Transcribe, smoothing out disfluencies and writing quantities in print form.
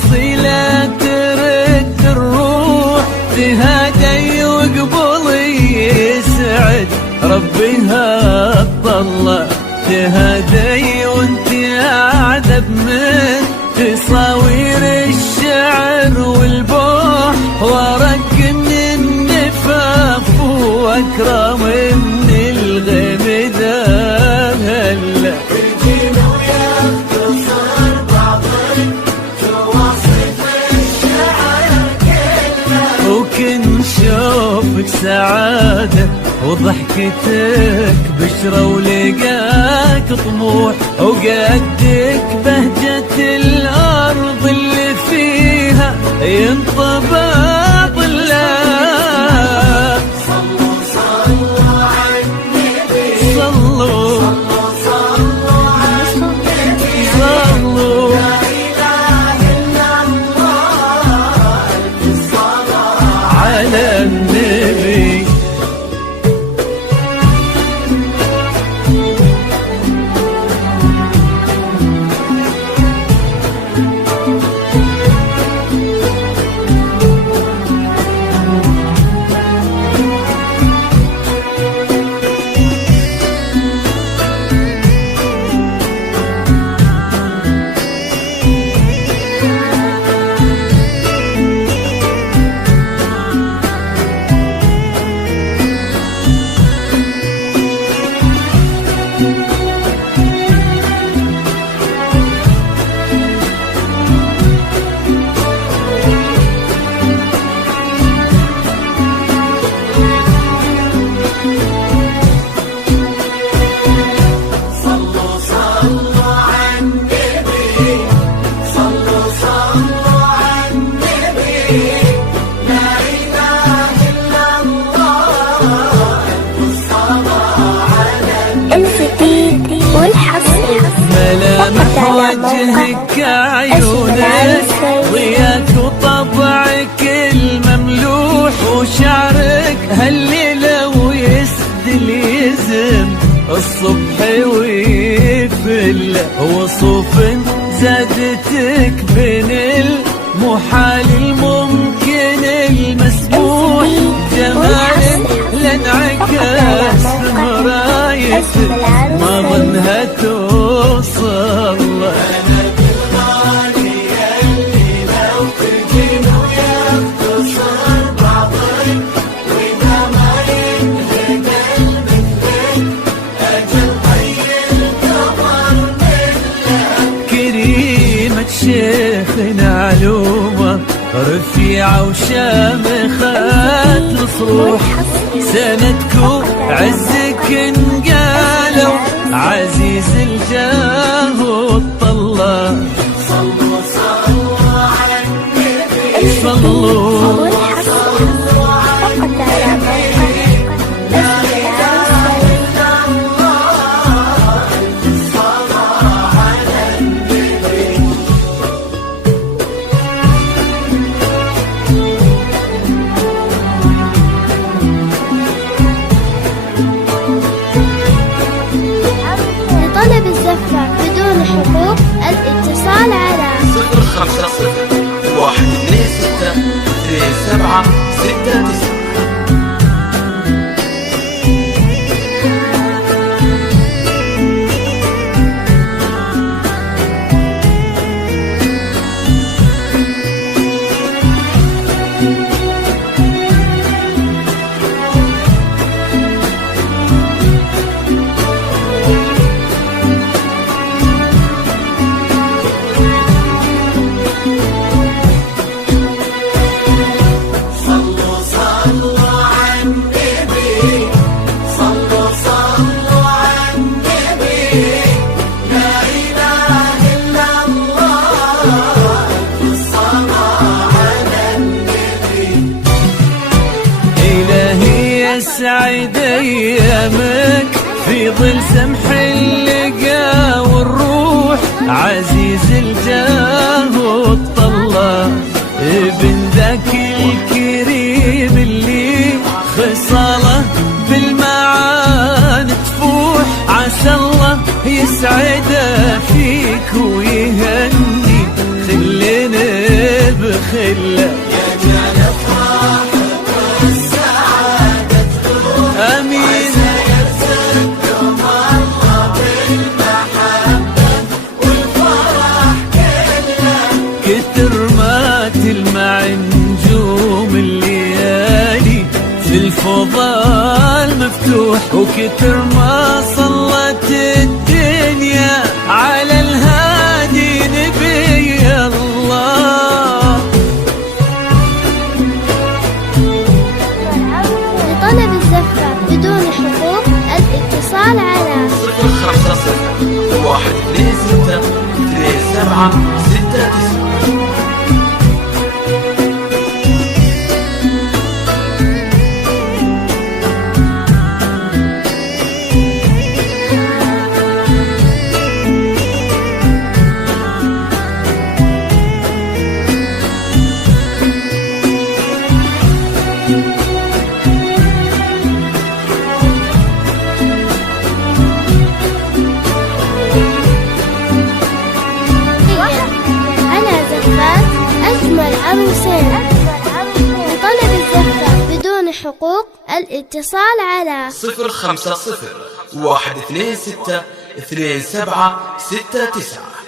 وصيلة ترد الروح، تهادي وقبلي يسعد ربي هالطلة، تهادي وانت اعذب من تصاوير الشعر والبوح، ورق من النفاف واكرم من الغيم ذهل. تجينا ويختصر بعضك تواصف الشعر كله، وكن شوفك سعادة وضحكتك بشرة ولقاك طموح، وقدك بهجة الأرض اللي فيها ينطبق الله. صلوا صلوا على النبي، صلوا صلوا على النبي، صلوا لا إله إلا الله، الصلاة على النبي. ملامح وجهك عيونك ضياك وطبعك المملوح، وشعرك هالليلة ويسدل يزم الصبح ويفل، وصوف زادتك بين المحال الممكن المسموح، جمال لانعكاس مرايتك ما ظنها توصل. أنا بالغالي اللي لو تجينا ويختصر بعضك، وإذا ما ينهدى مثلك أجل طيب كبر منك. كريمة شيخنا علومة رفيعة وشامخة الصروح، سندك عزك انقالوا عزيز الجاه والطلة. صلوا صلوا على النبي، صلوا لطلب الزفة بدون حقوق الاتصال على 050-126-3769. سعيد ايامك في ظل سمح اللقا والروح، عزيز الجاه والطلة ابن ذاك الكريم اللي خصاله بالمعان تفوح، عسى الله يسعد فيك ويهني خلينا خله يجعل افراح والسعادة تدوم امين يرزقكم الله بالمحبة والفرح كله كتر ما تلمع نجوم الليالي في الفضاء المفتوح وكتر ما صلت الدنيا على الهادي نبي الله لطلب الزفة بدون حقوق الاتصال على 056-126-2769. على زفات أجمل عروسين. لطلب الزفة بدون حقوق الاتصال على 050-126-2769.